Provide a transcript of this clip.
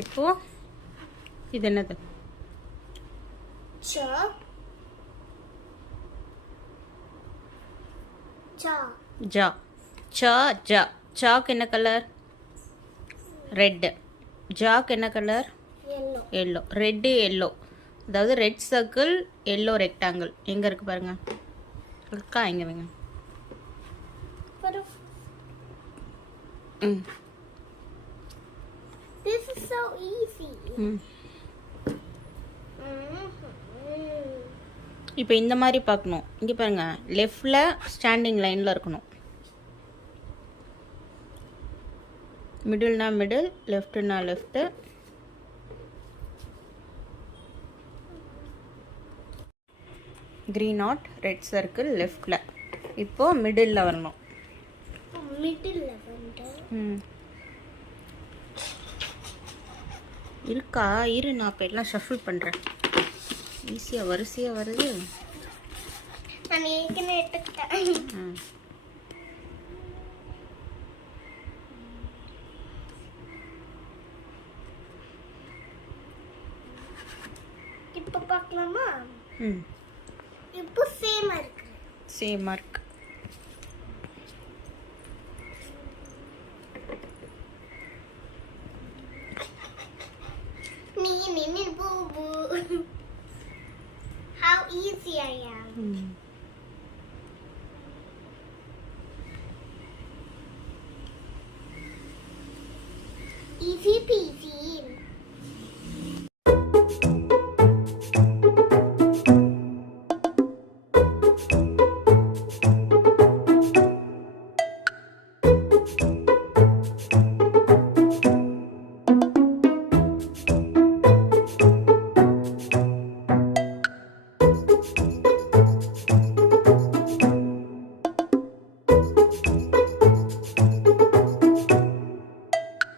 இப்போ இது என்னது? Cha. Cha. ஜா. சா ஜா. சாக்கு என்ன கலர்? ரெட்டு. ஜாக்கு என்ன colour? Yellow. Yellow. Red yellow. அதாவது ரெட் சர்க்கிள் எல்லோ ரெக்டாங்கிள். எங்கே இருக்குது பாருங்கள். இருக்கா இங்கே வைங்க. ம். This is so easy. ம். இப்போ இந்த மாதிரி பார்க்கணும். இங்கே பாருங்கள், லெஃப்டில் ஸ்டாண்டிங் லைனில் இருக்கணும். மிடில்னா மிடில், லெஃப்ட்னா left. Green not, red circle லெஃப்டில். இப்போது மிடில் வரணும். Middle வந்து ம். இருக்கா? இரு, நான் இப்போ எல்லாம் ஷஃபிள் பண்ணுறேன். ஈஸியாக வரிசையாக வருது. நான் ஏற்கனவே எடுத்துக்கிட்டேன். ம். இப்போ பார்க்கலாமா? ம். இப்போ சேமா இருக்கு. Same mark. Me and boo boo. How easy I am. ம். Easy peasy.